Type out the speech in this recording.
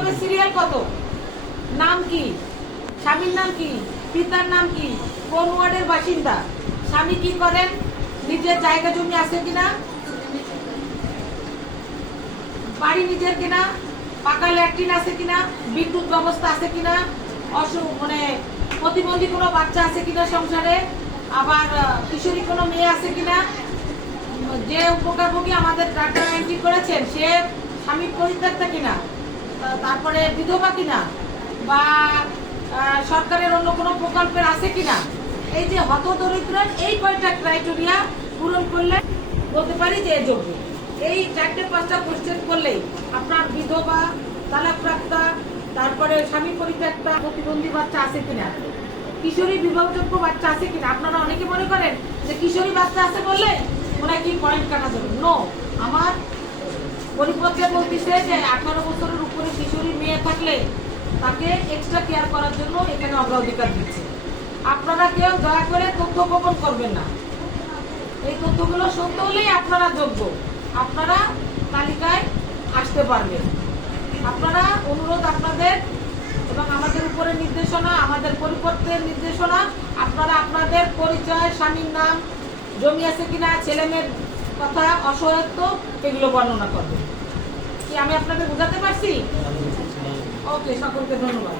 হবে সিরিয়াল কত, নাম কি, স্বামীর নাম কি, পিতার নাম কি, কোন ওয়ার্ডের বাসিন্দা, স্বামী কি করেন, নিজের জায়গা জমি আছে কিনা, বাড়ি নিজের কিনা, পাকা ল্যাট্রিন আছে কিনা, বিদ্যুৎ ব্যবস্থা আছে কিনা, মানে প্রতিবন্ধী কোনো বাচ্চা আছে কিনা সংসারে, আবার কিশোরী কোনো মেয়ে আছে কিনা, যে উপকারভোগী আমাদের ডাটা এন্ট্রি করেছেন সে স্বামী পরিত্যক্তা কিনা, তারপরে বিধবা কিনা, বা সরকারের অন্য কোনো প্রকল্পের আছে কিনা। এই যে হতদরিদ্রের এই কয়টা ক্রাইটেরিয়া পূরণ করলে বলতে পারি যে যোগ্য। এই 4-5টা কোশ্চেন করলেই আপনার বিধবা, তালাকপ্রাপ্তা, তারপরে স্বামী পরিত্যক্তা, প্রতিবন্ধী বাচ্চা আছে কিনা, কিশোরী বিবাহযোগ্য বাচ্চা আছে কিনা। আপনারা অনেকে মনে করেন যে কিশোরী বাচ্চা আছে বললে মনে হয় কি পয়েন্ট কাটা যাবে। নো, আমার পরিপত্রে বলতেছে যে 18 বছরের উপরে কিশোরী মেয়ে থাকলে তাকে এক্সট্রা কেয়ার করার জন্য এখানে অগ্রাধিকার দিচ্ছে। আপনারা কেউ দয়া করে তথ্য গোপন করবেন না। এই তথ্যগুলো সত্য হলেই আপনারা যোগ্য, আপনারা তালিকায় আসতে পারবেন। আপনারা অনুরোধ আপনাদের এবং আমাদের উপরে নির্দেশনা, আমাদের পরিপত্রের নির্দেশনা, আপনারা আপনাদের পরিচয়, স্বামীর নাম, জমি আছে কিনা, ছেলে মেয়ের কথা, অসহায়ত্ব, এগুলো বর্ণনা করবেন। কি আমি আপনাদের বোঝাতে পারছি? ওকে, সকলকে ধন্যবাদ।